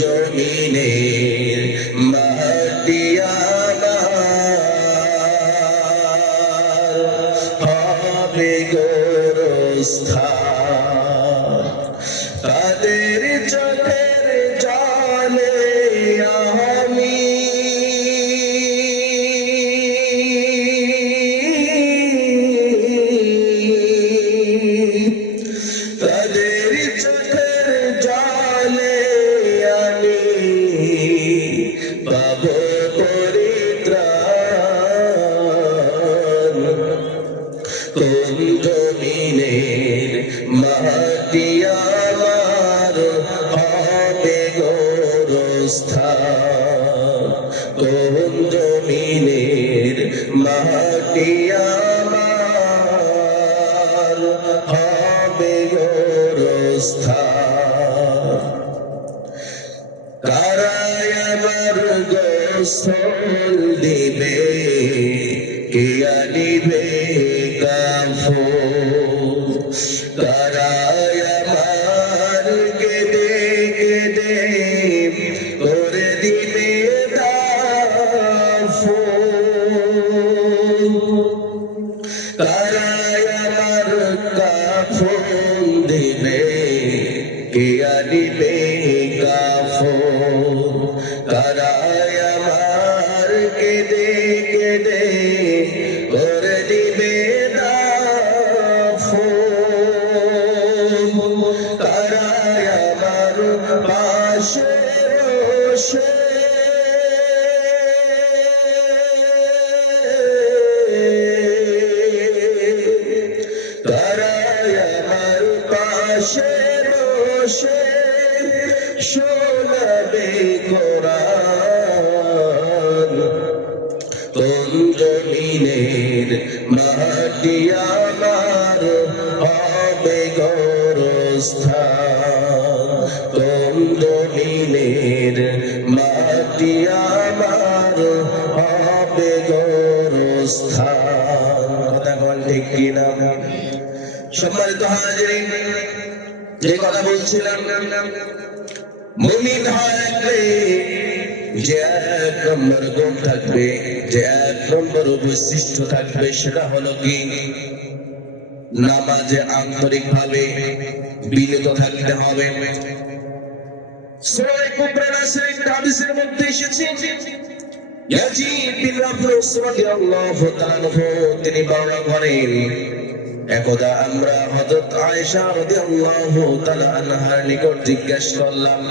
জমিনের মাটি হবে গোরস্থান। তাদের চোখের জলে আমি তাদের চোখের জলে আমি পাব পরিত্রাণ। কোন জমিনের মাটি আমার হবে গোরস্থান। কোন জমিনের মাটি আমার হবে গোরস্থান। কারায় আমার গোসল দিবে, কে আনিবে কাফন। কারায় আমার কেঁদে কেঁদে করে দিবে দাফন। কারায় আমার কাফন দিবে, কে আনিবে কাফন। কারায় আমার কেঁদে কেঁদে করে দিবে দাফন। কারায় আমার পাশে বসে কারায় আমার পাশে বসে শোনাবে কোরআন। কোন জমিনের মাটি আমার হবে গোরস্থান। কোন জমিনের মাটি আমার হবে গোরস্থান। কথা বল ঠিক কিনা? সম্মানিত হাজিরিন, যে কথা বলছিলাম, মুমিন হয় যে এক নম্বর গুণ থাকবে, যে এক নম্বর বৈশিষ্ট্য থাকবে, সেটা হলো কি? নামাজে আন্তরিক ভাবে বিনীত থাকতে হবে। সূরা কুবরা শরীফ হাদিসের মধ্যে এসেছে, ইয়াজিদ বিন আবদুস রাদিয়াল্লাহু তাআলা তিনি বর্ণনা করেন, একদা আমরা হযরত আয়েশা রাদিয়াল্লাহু তাআলা আনহার নিকট জিজ্ঞাসা করলাম,